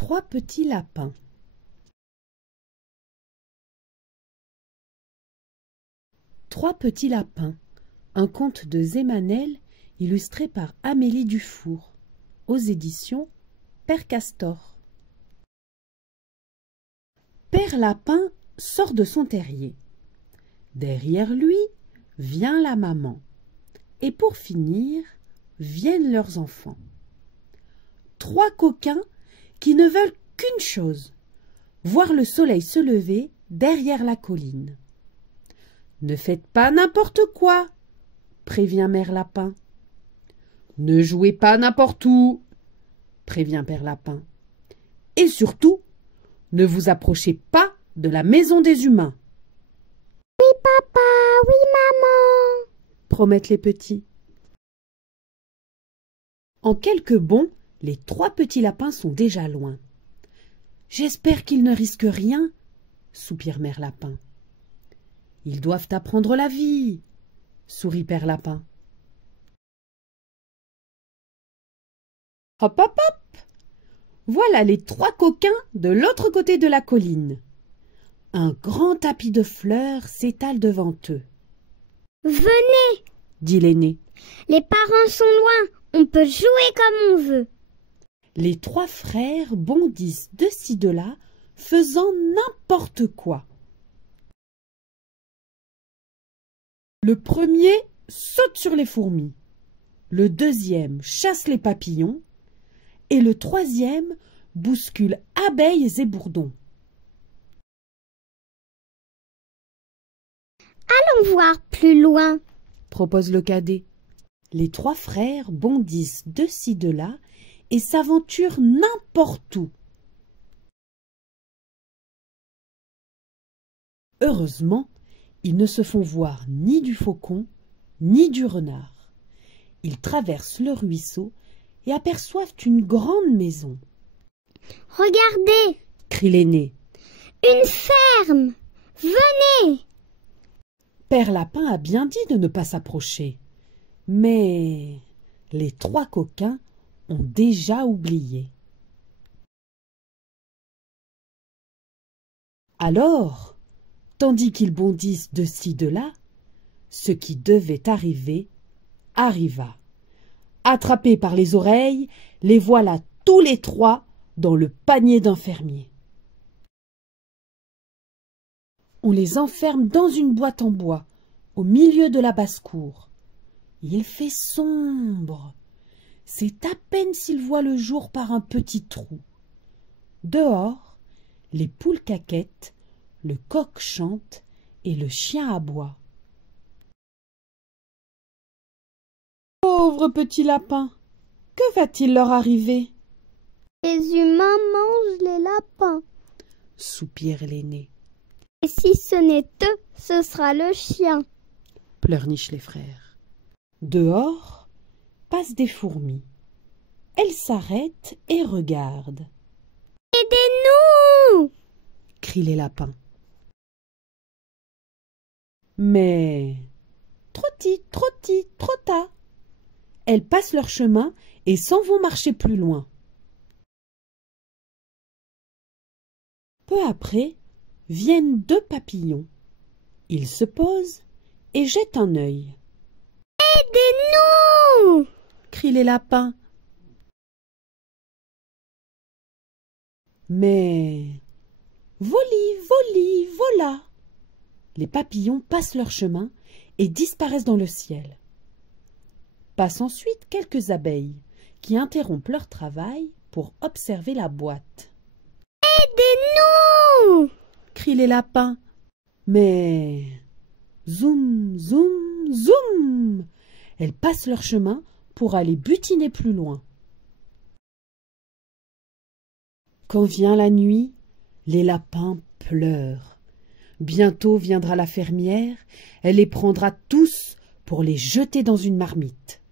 Trois petits lapins. Trois petits lapins. Un conte de Zémanel illustré par Amélie Dufour. Aux éditions Père Castor. Père Lapin sort de son terrier. Derrière lui vient la maman. Et pour finir, viennent leurs enfants. Trois coquins qui ne veulent qu'une chose, voir le soleil se lever derrière la colline. « Ne faites pas n'importe quoi !» prévient Mère Lapin. « Ne jouez pas n'importe où !» prévient Père Lapin. « Et surtout, ne vous approchez pas de la maison des humains. »« Oui, papa, oui, maman !» promettent les petits. En quelques bonds, les trois petits lapins sont déjà loin. « J'espère qu'ils ne risquent rien, » soupire Mère Lapin. « Ils doivent apprendre la vie, » sourit Père Lapin. Hop, hop, hop! Voilà les trois coquins de l'autre côté de la colline. Un grand tapis de fleurs s'étale devant eux. « Venez !» dit l'aîné. « Les parents sont loin, on peut jouer comme on veut. » Les trois frères bondissent de ci de là, faisant n'importe quoi. Le premier saute sur les fourmis, le deuxième chasse les papillons, et le troisième bouscule abeilles et bourdons. « Allons voir plus loin, » propose le cadet. Les trois frères bondissent de ci de là et s'aventurent n'importe où. Heureusement, ils ne se font voir ni du faucon, ni du renard. Ils traversent le ruisseau et aperçoivent une grande maison. « Regardez !» crie l'aîné. « Une ferme! Venez !» Père Lapin a bien dit de ne pas s'approcher, mais les trois coquins ont déjà oublié. Alors, tandis qu'ils bondissent de ci de là, ce qui devait arriver arriva. Attrapés par les oreilles, les voilà tous les trois dans le panier d'un fermier. On les enferme dans une boîte en bois, au milieu de la basse-cour. Il fait sombre. C'est à peine s'ils voient le jour par un petit trou. Dehors, les poules caquettent, le coq chante et le chien aboie. Pauvres petits lapins, que va-t-il leur arriver? Les humains mangent les lapins, soupire l'aîné. Et si ce n'est eux, ce sera le chien, pleurnichent les frères. Dehors, passent des fourmis. Elles s'arrêtent et regardent. Aidez-nous! crient les lapins. Mais trotti, trotti, trotta. Elles passent leur chemin et s'en vont marcher plus loin. Peu après, viennent deux papillons. Ils se posent et jettent un œil. « Aidez-nous !» crient les lapins. Mais voli, voli, voilà. Les papillons passent leur chemin et disparaissent dans le ciel. Passent ensuite quelques abeilles qui interrompent leur travail pour observer la boîte. « Aidez-nous !» crient les lapins. Mais zoom, zoom, zoom, elles passent leur chemin pour aller butiner plus loin. Quand vient la nuit, les lapins pleurent. Bientôt viendra la fermière, elle les prendra tous pour les jeter dans une marmite.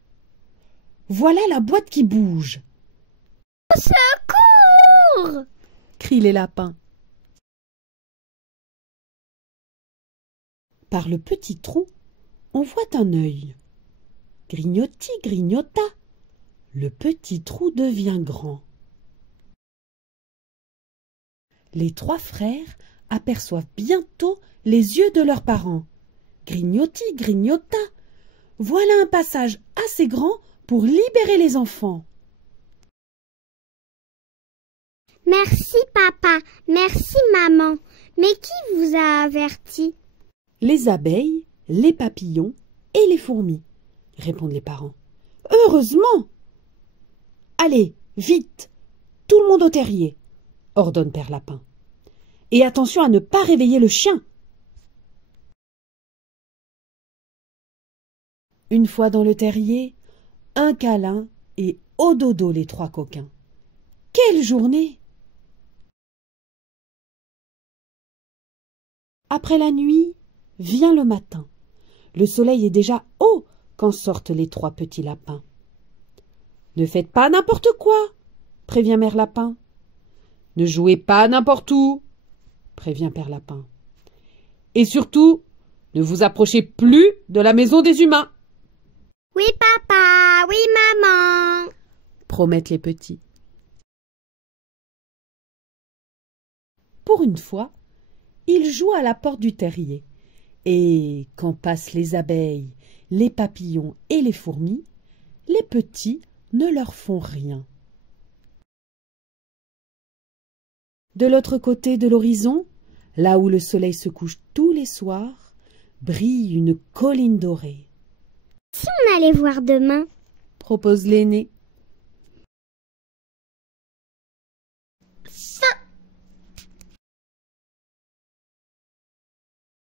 Voilà la boîte qui bouge. « Au secours !» crient les lapins. Par le petit trou, on voit un œil. Grignoti, grignota, le petit trou devient grand. Les 3 frères aperçoivent bientôt les yeux de leurs parents. Grignoti, grignota, voilà un passage assez grand pour libérer les enfants. Merci papa, merci maman. Mais qui vous a averti? Les abeilles, les papillons et les fourmis, répondent les parents. Heureusement! Allez, vite, tout le monde au terrier, ordonne Père Lapin. Et attention à ne pas réveiller le chien. Une fois dans le terrier, un câlin et au dodo les 3 coquins. Quelle journée! Après la nuit, vient le matin. Le soleil est déjà haut quand sortent les 3 petits lapins. Ne faites pas n'importe quoi, prévient Mère Lapin. Ne jouez pas n'importe où, prévient Père Lapin. Et surtout, ne vous approchez plus de la maison des humains. Oui papa, oui maman, promettent les petits. Pour une fois, ils jouent à la porte du terrier. Et quand passent les abeilles, les papillons et les fourmis, les petits ne leur font rien. De l'autre côté de l'horizon, là où le soleil se couche tous les soirs, brille une colline dorée. Si on allait voir demain, propose l'aîné.